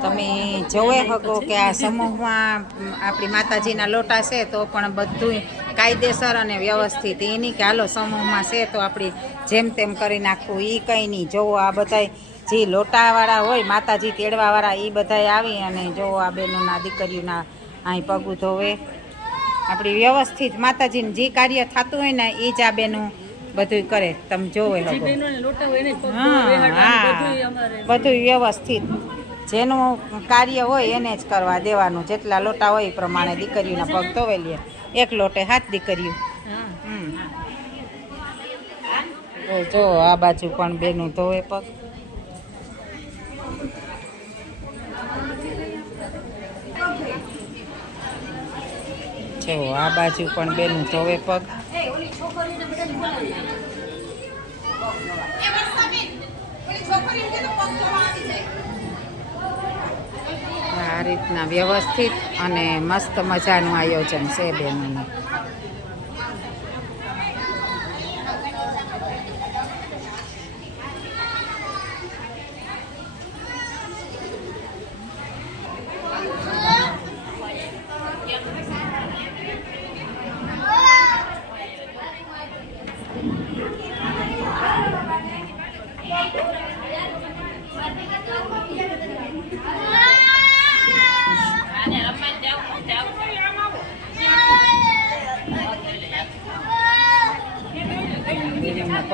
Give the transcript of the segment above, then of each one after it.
તમે જોવે શકો કે આ સમૂહમાં આપણી માતાજીના લોટા છે તો પણ બધું કાયદેસર અને વ્યવસ્થિત. એની કે હાલો સમૂહમાં છે તો આપણી જેમ તેમ કરી નાખવું એ કંઈ નહીં. જોવો આ બધાય જે લોટાવાળા હોય માતાજી તેડવાવાળા એ બધાય આવી અને જોવો આ બહેનોના દીકરીઓના અહીં પગું ધોવે. આપણી વ્યવસ્થિત માતાજીને જે કાર્ય થતું હોય ને એ જ આ બેનું બધું કરે. તમે જોવે બધું વ્યવસ્થિત જેનું કાર્ય હોય એને જ કરવા દેવાનું. જેટલા લોટા હોય એ પ્રમાણે દીકરીઓના પગ ધોવે લે. એક લોટે હાથ દીકરીઓ. જો આ બાજુ પણ બેનું ધોવે પગ. જો આ બાજુ પણ બેનું ધોવે પગ. આ રીતના વ્યવસ્થિત અને મસ્ત મજાનું આયોજન છે બહેનોનું.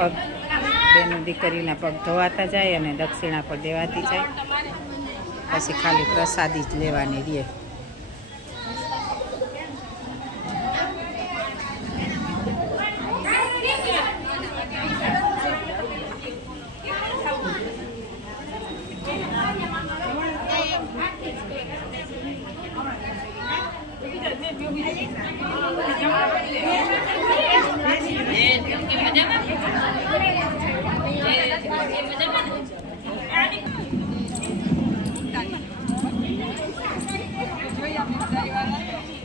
પગ બેનું દીકરીના પગ ધોવાતા જાય અને દક્ષિણા પર દેવાતી જાય. પછી ખાલી પ્રસાદી જ લેવાની રહે.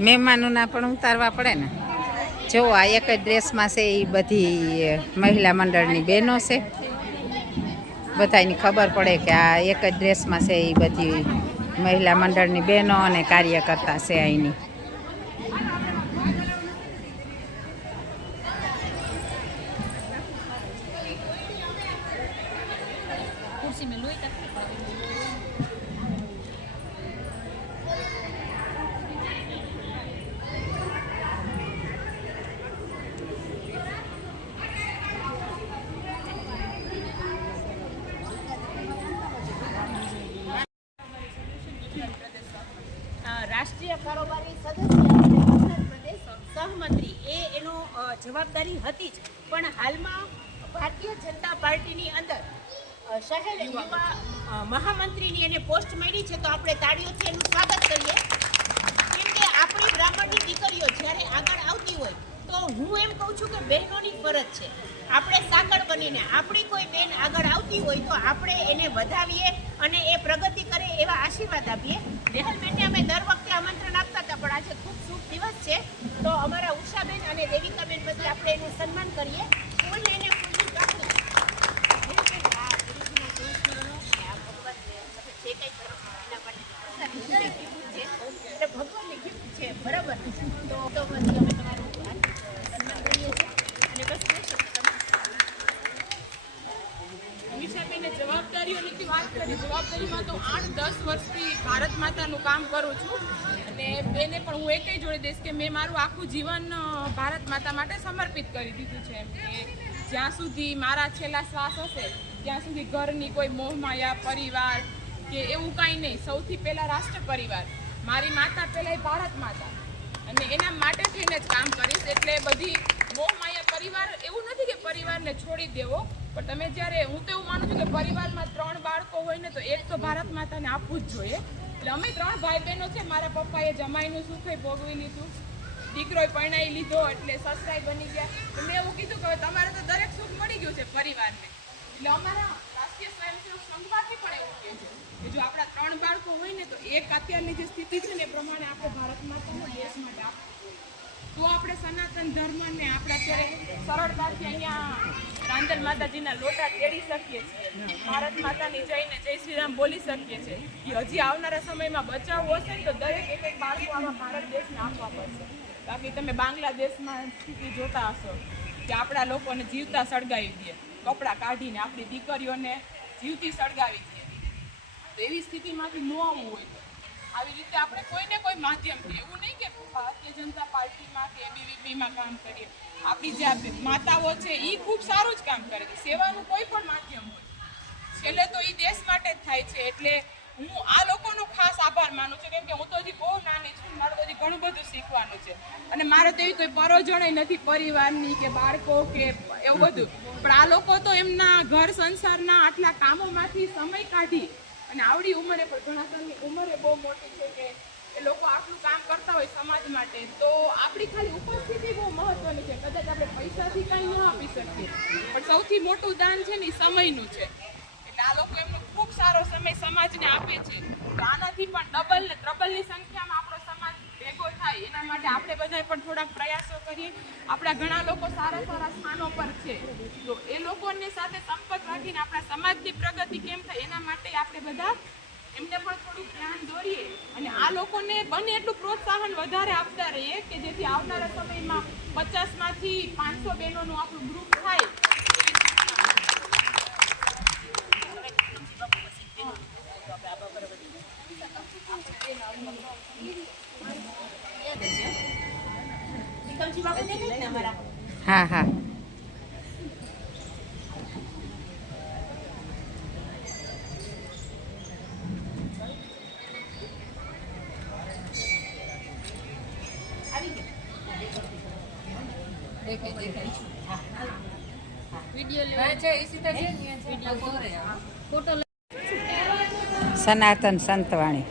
મહેમાનોના પણ ઉતારવા પડે ને. જો આ એક જ ડ્રેસમાં છે એ બધી મહિલા મંડળની બહેનો છે. બધાની ખબર પડે કે આ એક જ ડ્રેસમાં છે એ બધી મહિલા મંડળની બહેનો અને કાર્યકર્તા છે અહીંની. રાષ્ટ્રીય કારોબારી સદસ્ય અને ઉત્તર પ્રદેશ સહમંત્રી એનો જવાબદારી હતી જ. પણ હાલમાં ભારતીય જનતા પાર્ટીની અંદર શહેર યુવા મહામંત્રીની એને પોસ્ટ મળી છે. તો આપણે તાળીઓથી એનું સ્વાગત કરીએ. કેમ કે આપણી બ્રાહ્મણની દીકરીઓ જ્યારે આગળ આવતી હોય તો હું એમ કહું છું કે બહેનોની ફરજ છે આપણે સાંકળ બનીને આપણી કોઈ બેન આગળ આવતી હોય તો આપણે એને વધાવીએ અને એ પ્રગતિ કરે એવા આશીર્વાદ આપીએ. બહેનબેનને અમે દર વખતે આમંત્રણ આપતા હતા પણ આજે ખૂબ શુભ દિવસ છે તો અમારા ઉષાબેન અને દેવિકાબેન પછી આપણે એનું સન્માન કરીએ. ફૂલ એને ફૂલની પ્રાર્થના એટલે ભગવાનની ગિફ્ટ છે બરાબર. તો પછી અમે તમારું સન્માન કરીએ છીએ અને બસ જવાબદારીઓની વાત કરીએ. જવાબદારીમાં તો 8-10 વર્ષથી ભારત માતાનું કામ કરું છું અને બેને પણ હું એકઈ જોડી દઈશ કે મેં મારું આખું જીવન ભારત માતા માટે સમર્પિત કરી દીધું છે. એમ કે જ્યાં સુધી મારા છેલ્લા શ્વાસ હશે ત્યાં સુધી ઘરની કોઈ મોહમાયા પરિવાર કે એવું કાંઈ નહીં. સૌથી પહેલાં રાષ્ટ્ર પરિવાર, મારી માતા પહેલાં ભારત માતા, અને એના માટે થઈને જ કામ કરીશ. એટલે બધી મોહમાયા પરિવાર એવું નથી કે પરિવારને છોડી દેવો, પણ તમે જ્યારે, હું તો એવું માનું છું કે પરિવારમાં 3 બાળકો હોય ને તો એક તો ભારત માતાને આપવું જ જોઈએ. એટલે અમે 3 ભાઈ બહેનો છે. મારા પપ્પાએ જમાઈનું સુખય ભોગવી લીધું, દીકરોય પરણાવી લીધો, એટલે સસરાય બની ગયા. તો મેં એવું કીધું કે તમારે તો દરેક સુખ મળી ગયું છે પરિવારને. એટલે અમારા રાષ્ટ્રીય સ્વયંસેવક સંઘમાંથી પણ એવું કહે છે કે જો આપણા 3 બાળકો હોય ને તો એક અત્યારની જે સ્થિતિ છે ને એ પ્રમાણે આપણે ભારત માતાના દેશ માટે આપવું જોઈએ. તો આપણે સનાતન ધર્મને આપણે અત્યારે સરળતાથી અહીંયા રાંદલ માતાજીના લોટા તેડી શકીએ છીએ, ભારત માતાની જઈને જય શ્રી રામ બોલી શકીએ છીએ. એ હજી આવનારા સમયમાં બચાવવું હશે ને તો દરેક એક બાળકો આવા ભારત દેશને આપવા પડશે. બાકી તમે બાંગ્લાદેશમાં સ્થિતિ જોતા હશો કે આપણા લોકોને જીવતા સળગાવી દે, કપડાં કાઢીને આપણી દીકરીઓને જીવતી સળગાવી દે. તો એવી સ્થિતિમાંથી ન આવવું હોય તો આવી રીતે આપણે કોઈને કોઈ માધ્યમથી, એવું નહીં કે ભારતીય જનતા પાર્ટીમાં કે એબીવીપીમાં કામ કરીએ, આપણી જે માતાઓ છે એ ખૂબ સારું જ કામ કરે છે. સેવાનું કોઈ પણ માધ્યમ હોય છેલ્લે તો એ દેશ માટે જ થાય છે. એટલે હું આ લોકોનો ખાસ આભાર માનું છું, કેમ કે હું તો હજી બહુ નાની છું, મારે તો હજી ઘણું બધું શીખવાનું છે. અને મારે તો એવી કોઈ પરોજણ નથી પરિવારની કે બાળકો કે એવું બધું, પણ આ લોકો તો એમના ઘર સંસારના આટલા કામોમાંથી સમય કાઢી અને આવડી ઉંમરે, પણ ઘણા ઉંમરે બહુ મોટી છે કે એ લોકો આટલું કામ કરતા હોય સમાજ માટે. તો આપણી ખાલી ઉપસ્થિતિ બહુ મહત્વની છે. કદાચ આપણે પૈસાથી કાંઈ ન આપી શકીએ, પણ સૌથી મોટું દાન છે ને એ સમયનું છે. એટલે આ લોકો એમનો ખૂબ સારો સમય સમાજને આપે છે. તો આનાથી પણ ડબલ ને ત્રબલની સંખ્યામાં આપણો સમાજ ભેગો થાય એના માટે આપણે બધાએ પણ થોડાક પ્રયાસો કરીએ. આપણા ઘણા લોકો સારા સારા સ્થાનો પર છે, તો એ લોકોની સાથે સંપર્ક રાખીને આપણા સમાજની પ્રગતિ કેમ થાય એના માટે આપણે બધા એમને પણ થોડું ધ્યાન દોરીએ અને આ લોકોને બને એટલું પ્રોત્સાહન વધારે આપતા રહીએ કે જેથી આવનારા સમયમાં 50માંથી 500 બહેનોનું આપણું ગ્રુપ થાય. હા હા સનાતન સંતવાણી.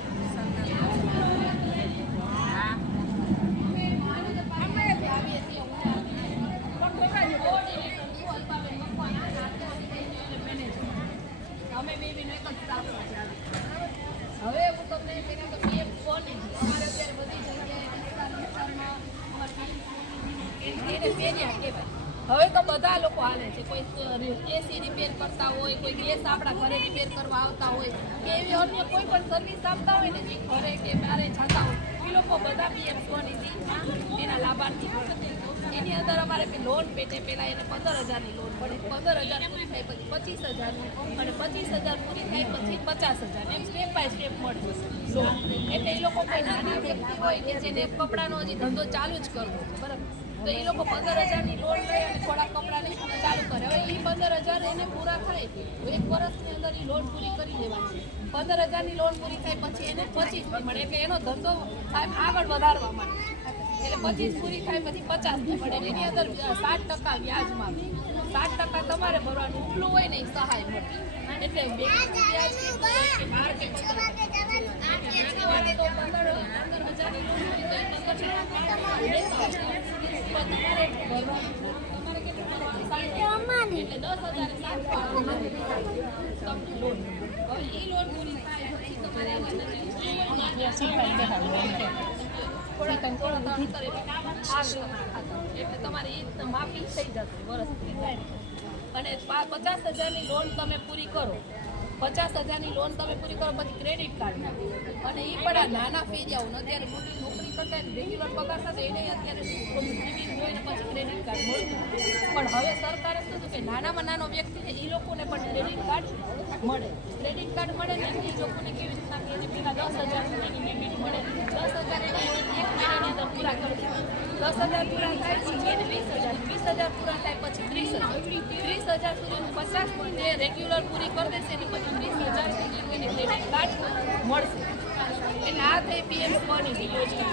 હવે હું તમને પીએમ કોની અમારે અત્યારે બધી જગ્યાએ હવે તો બધા લોકો હાલે છે. કોઈ એસી રિપેર કરતા હોય, કોઈ ગેસ આપણા ઘરે રિપેર કરવા આવતા હોય કે એવી અન્ય કોઈ પણ સર્વિસ આપતા હોય ને જે ઘરે કે બહાર જતા હોય, એ લોકો બધા પીએમ સ્વનિધિ એના લાભાર્થી. એની અંદર અમારે લોન પેટે પહેલાં એને 15,000ની લોન પડે, 15,000 પૂરી થાય પછી 25,000 અને 25,000 પૂરી થાય પછી 50,000 એમ સ્ટેપ બાય સ્ટેપ મળે લોન. એટલે એ લોકો કોઈ નાના વ્યક્તિ હોય કે જેને કપડાનો હજી ધંધો ચાલુ જ કરવો, બરાબર, તો એ લોકો 15,000ની લોન લઈ અને થોડા કપડાને ચાલુ કરે. હવે એ 15,000 એને પૂરા થાય તો 1 વર્ષની અંદર એ લોન પૂરી કરી દેવાની. 15,000ની લોન પૂરી થાય પછી એને 25 મળે, એટલે એનો ધંધો આગળ વધારવા માટે. એટલે 25 પૂરી થાય પછી 50 મળે. એની અંદર 7% વ્યાજમાં, 7% તમારે ભરવાનું, ઉપલું હોય ને એ સહાય મળે. એટલે વ્યાજ કે 12 કે 15 તો 15,000ની લોન પૂરી થાય 15,000 એટલે તમારે એ માફી થઈ જશે વર્ષ. અને 50,000ની લોન તમે પૂરી કરો 50,000ની લોન તમે પૂરી કરો પછી ક્રેડિટ કાર્ડ અને એ પણ આ નાના ફેરિયાઓ અત્યારે મોટી નોકરી કરતા રેગ્યુલર પગાર સાથે એને અત્યારે સિવિલ હોય ને પછી ક્રેડિટ કાર્ડ મળતું. પણ હવે સરકારે શું થયું કે નાનામાં નાનો વ્યક્તિ છે એ લોકોને પણ ક્રેડિટ કાર્ડ મળે. ક્રેડિટ કાર્ડ મળે ને એ લોકોને કેવી રીતના કે એને પેલા 10,000 સુધીની લિમિટ મળે. 10,000 એને 1 મહિનાની અંદર પૂરા કરી દે. 10,000 પૂરા થાય પછી એને 20,000, 20,000 પૂરા થાય પછી 30,000, 30,000 સુધીનું 50 જે રેગ્યુલર પૂરી કરી દેશે ને પછી 30,000 સુધીનું એને ક્રેડિટ કાર્ડ મળશે. એટલે આ થઈ પીએમ સ્વનિધિ યોજના.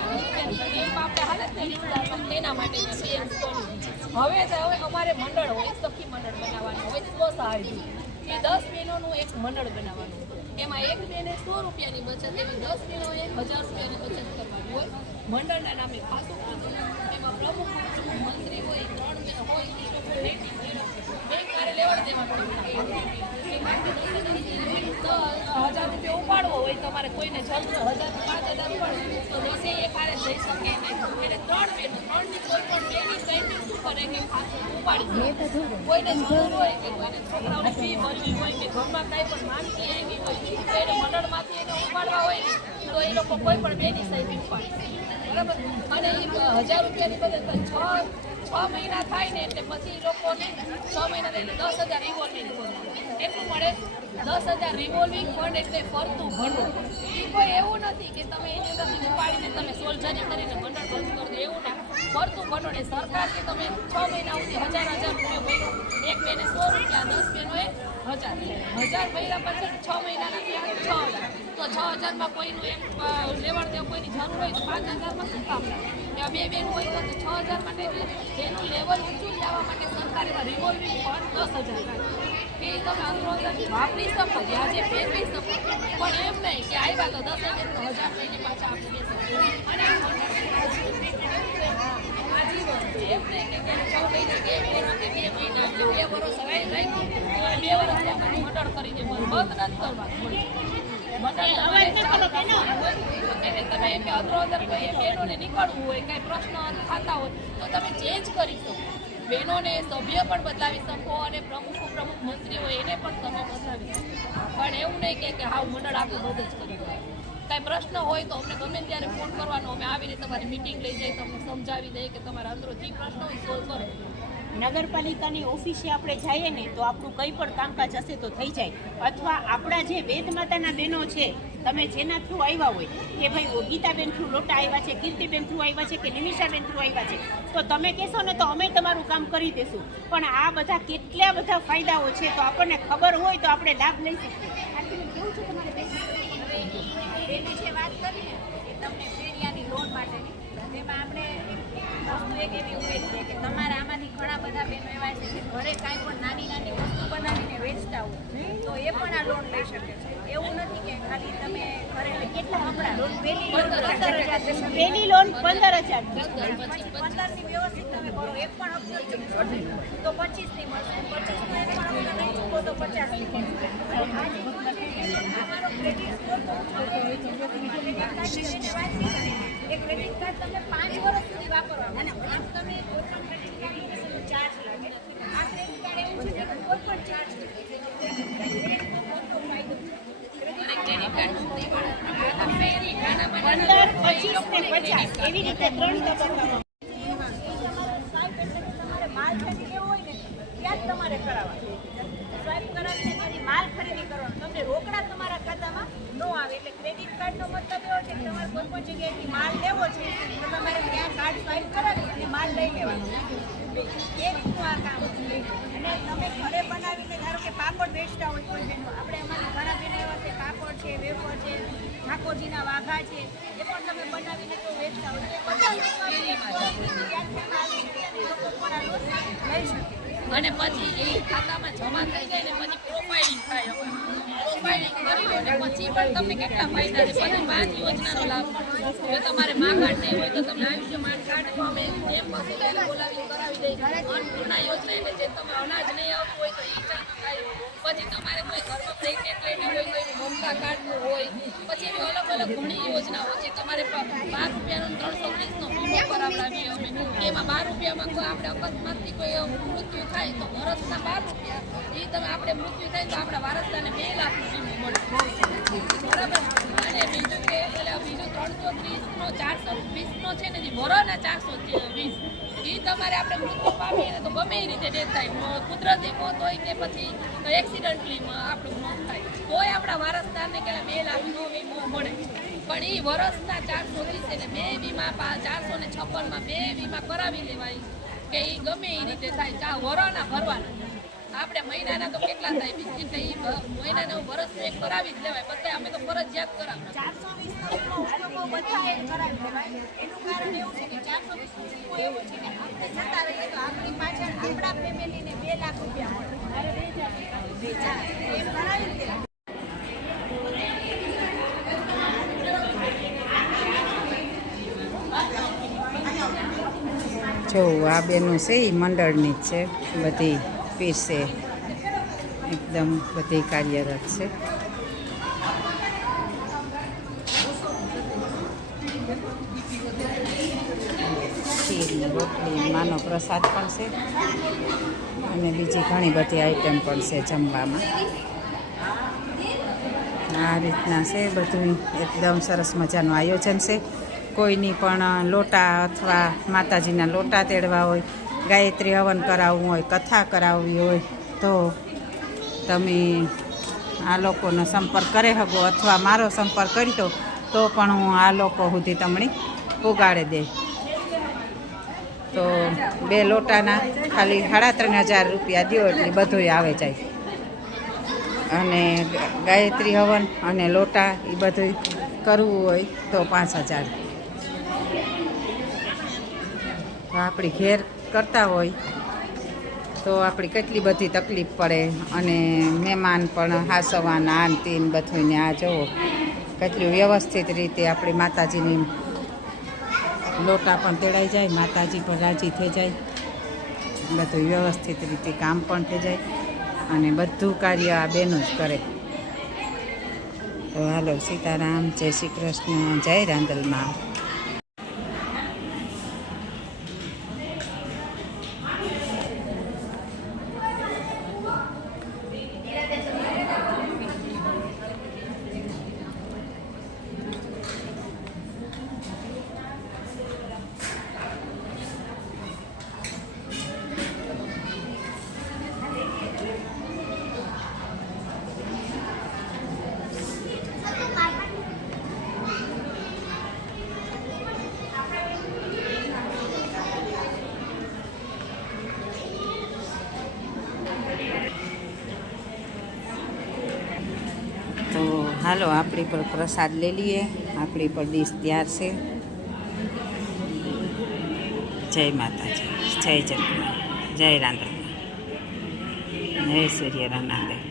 આપણે હાલત ને વિસ્તારમાં એના માટે પીએમ સ્વનિધિ. હવે અમારે મંડળ હોય, સખી મંડળ બનાવવાનું હોય, સ્વસહાય જૂથ. એ 10 બહેનોનું એક મંડળ બનાવવાનું. એમાં એક બેને 100 રૂપિયાની બચત, એવી 10 બહેનોએ 1,000 રૂપિયાની બચત કરવાની હોય. મંડળના નામે ખાતું ખોલવું. એમાં પ્રમુખ મંત્રી હોય, 3 બહેનો હોય, એ લોકો રેટિંગ બેંક મારે લેવડ દેવા પડે. 1,000 રૂપિયા ઉપાડવો હોય તમારે કોઈને જરૂર 1,000 5,000 ઉપાડવું તો રોજે એક હારે જઈ શકે નહીં. એટલે 3 બહેનો, 3ની કોઈ પણ બેની સૈનિક શું કરે કે ખાતું ઉપાડી કોઈને જરૂર હોય કે કોઈને છોકરાઓને ફી ભરવી હોય કે ઘરમાં કાંઈ પણ માંગતી આવી હોય તો એને મંડળમાંથી એને ઉપાડવા હોય ને તો એ લોકો કોઈ પણ બેની સૈનિક ઉપાડે. બરાબર. અને એ 1,000 રૂપિયાની બદલે 6 મહિના થાય ને એટલે પછી એ લોકોને 6 મહિના એટલે 10,000 રિવોલ્વિંગ ફંડ એટલું મળે. 10,000 રિવોલ્વિંગ ફંડ એટલે ફરતું ભંડોળ. એ કોઈ એવું નથી કે તમે એની અંદરથી ઉપાડીને તમે સોલ્જરી કરીને મંડળ બંધ કરી દો, એવું ના. ફરતું ભંડોળ એ સરકારથી તમે 6 મહિના સુધી 1,000 રૂપિયા ભર્યો. એક બેને 100 રૂપિયા, 10 બહેનોએ 1,000 ભર્યા પછી 6 મહિનાના થયા 6,000. તો 6,000માં કોઈનું એક લેવડ દેવ કોઈની જરૂર હોય તો 5,000માં શું કામ લાગે? ત્યાં 2 બેન હોય તો 6,000 માટે જેનું લેવલ ઊંચું લાવવા માટે સરકારે રિવોલ્વિંગ ફંડ 10,000 એ તમે અંદર વાપરી શકો, વ્યાજે ફેરવી શકો. પણ એમ નહીં કે આવ્યા તો 10,000 તો 1,000 લઈને પાછા આપી દેશો. અને એમ નહીં કે 6 મહિના કે 1 વર્ષ કે 2 મહિના 2 વર્ષ સવાઈ રાખ્યું 2 વર્ષ ત્યાં મંડળ કરી દે. બંધ નથી કરવાનું એટલે તમે એમ કે અંદર કોઈ બહેનોને નીકળવું હોય, કાંઈ પ્રશ્ન થતા હોય તો તમે ચેન્જ કરી શકો. બહેનોને સભ્ય પણ બદલાવી શકો અને પ્રમુખ મંત્રી હોય એને પણ તમે બદલાવી શકો. પણ એવું નહીં કે હાવ મંડળ આખું બધું જ કરી દો. કાંઈ પ્રશ્ન હોય તો અમને ગમે ત્યારે ફોન કરવાનો, અમે આવીને તમારી મિટિંગ લઈ જઈએ, તમને સમજાવી દઈએ કે તમારા અંદરો જે પ્રશ્ન હોય સોલ્વ કરો. નગરપાલિકાની ઓફિસે આપણે જઈએ ને તો આપણું કંઈ પણ કામકાજ હશે તો થઈ જાય. અથવા આપણા જે વેદ માતાના બહેનો છે, તમે જેના થ્રુ આવ્યા હોય કે ભાઈ ગીતાબેન થ્રુ લોટા આવ્યા છે, કીર્તિબેન થ્રુ આવ્યા છે કે નિમિષાબેન થ્રુ આવ્યા છે, તો તમે કહેશો ને તો અમે તમારું કામ કરી દઈશું. પણ આ બધા કેટલા બધા ફાયદાઓ છે તો આપણને ખબર હોય તો આપણે લાભ લઈ શકીએ. કેવું છે તમારે બેને જે વાત કરી ને કે તમને ફેરિયાની લોન માટેની, તેમાં આપણે વસ્તુ એક એવી ઉમેરી છે કે તમારા આમાંથી ઘણા બધા બહેનો એવા છે કે ઘરે કાંઈ પણ નાની નાની વસ્તુ બનાવીને વેચતા હોય તો એ પણ આ લોન લઈ શકે છે. એવું નથી કે ખાલી તમે ઘરે કેટલા હમણાં લોન પહેલી લોન 15,000, પહેલી લોન 15,000, પછી 15ની વ્યવસ્થિત તમે કરો, એક પણ હપ્તો તો 25ની મળશે, 25નો એક પણ હપ્તો નહીં ચૂકો તો 50ની મળશે. અમારો ક્રેડિટ સ્કોર તો એ ક્રેડિટ કાર્ડ તમે 5 વર્ષ સુધી વાપરવાનું અને આમ તમે કોઈ પણ ક્રેડિટ કાર્ડ ચાર્જ લાગે. આ ક્રેડિટ કાર્ડ એવું છે કે કોઈ પણ ચાર્જ નથી. એવી રીતે 3 તબક્કામાં તમારે માલ ખરીદી લેવો હોય ને ત્યાં જ તમારે કરાવવાનું. સ્વાઇપ કરાવીને ત્યાંથી માલ ખરીદી કરવાનો, તમને રોકડા તમારા ખાતામાં ન આવે. એટલે ક્રેડિટ કાર્ડનો મતલબ એવો છે કે તમારે કોઈ પણ જગ્યાએથી માલ લેવો છે તો તમારે ત્યાં કાર્ડ સ્વાઇપ કરાવી અને માલ લઈ લેવાનો. એ રીતનું આ કામ છે. અને તમે ઘરે બનાવીને ધારો કે પાપડ વેચતા હોય કોઈ બહેનો, આપણે અમારા ઘણા બહેનો એવા છે, પાપડ છે, વેફર છે, ઠાકોરજીના વાઘા છે, એ પણ તમે બનાવીને તો વેચતા હોય તો બધા લોકો પણ આ લોન લઈ શકે. અને પછી એ ખાતામાં જમા થઈ જાય ને પછી પ્રોફાઇલિંગ થાય. પ્રોફાઇલિંગ કરી લો ને પછી પણ તમને કેટલા ફાયદા છે. પછી 5 યોજનાનો લાભ મળે. જો તમારે આ કાર્ડ નહીં હોય તો તમને આયુષ્યમાન કાર્ડ અમે જેમ પસંદ એટલે બોલાવી કરાવી દઈએ. અન્નપૂર્ણા યોજના એટલે જે તમે અનાજ નહીં આવતું હોય તો એ ચાલુ થાય. પછી તમારે કોઈ ઘરમાં પ્રેગ્નેન્ટ લેડી હોય તો એનું મમતા કાર્ડનું હોય. પછી એવી અલગ અલગ ઘણી યોજનાઓ છે. તમારે 12 રૂપિયાનું 330નો વીમો કરાવડાવીએ અમે. એમાં 12 રૂપિયામાં કોઈ આપણે અકસ્માતથી કોઈ મૃત્યુ થાય તો વર્ષના 12 રૂપિયા એ તમે આપણે મૃત્યુ થાય તો આપણા વારસદારને 2 લાખનો વીમો મળે. બરાબર. અને બીજું કે એટલે બીજું 330નો 420નો છે ને જે વરોના 420 એ તમારે આપણે મૃત્યુ પામીએ તો ગમે એ રીતે ડેથ થાય, કુદરતી મોત હોય કે પછી એક્સિડન્ટલી આપણું મોત થાય તોય આપણા વારસદારને કે 2 લાખનો વીમો મળે. પણ એ વર્ષના 420 એટલે 2 વીમા 456માં 2 વીમા કરાવી લેવાય કે એ ગમે એ રીતે થાય. વરોના ભરવાના આપણે મહિનાના તો કેટલા થાય એટલે એ મહિનાના વર્ષનું એક કરાવી જ લેવાય. બધા અમે તો ફરજિયાત કરાવવા 420નો વીમો બધાએ કરાવી લેવાય. એનું કારણ એવું છે કે 420નો વીમો એવો છે કે આપણે જતા રહીએ તો આપણી પાછળ આપણા ફેમિલીને 2 લાખ રૂપિયા મળે. એ કરાવી લેવાય. જો આ બેનું છે એ મંડળની જ છે, બધી પીરસે એકદમ બધી કાર્યરત છે. ખીરની રોટલી માનો પ્રસાદ પણ છે અને બીજી ઘણી બધી આઈટમ પણ છે જમવામાં. આ રીતના છે બધું, એકદમ સરસ મજાનું આયોજન છે. કોઈની પણ લોટા અથવા માતાજીના લોટા તેડવા હોય, ગાયત્રી હવન કરાવવું હોય, કથા કરાવવી હોય તો તમે આ લોકોનો સંપર્ક કરી શકો અથવા મારો સંપર્ક કરી દો તો પણ હું આ લોકો સુધી તમને પુગાડી દે. તો 2 લોટાના ખાલી 3,500 રૂપિયા દો એટલે બધું આવે જાય. અને ગાયત્રી હવન અને લોટા એ બધું કરવું હોય તો 5,000. તો આપણી ઘેર કરતા હોય તો આપણી કેટલી બધી તકલીફ પડે અને મહેમાન પણ હાસવાના આનતીન બધુંને આ જુઓ કેટલું વ્યવસ્થિત રીતે આપણી માતાજીની લોટા પણ તેડાઈ જાય, માતાજી પણ રાજી થઈ જાય, બધું વ્યવસ્થિત રીતે કામ પણ થઈ જાય અને બધું કાર્ય આ બેનું જ કરે. તો હાલો, સીતારામ, જય શ્રી કૃષ્ણ, જય રાંદલમાં. હાલો, આપણી પર પ્રસાદ લઈ લઈએ. આપણી પર ડીશ તૈયાર છે. જય માતાજી, જય જગન્નાથ, જય રાંધણ, જય સૂર્યનારાયણ.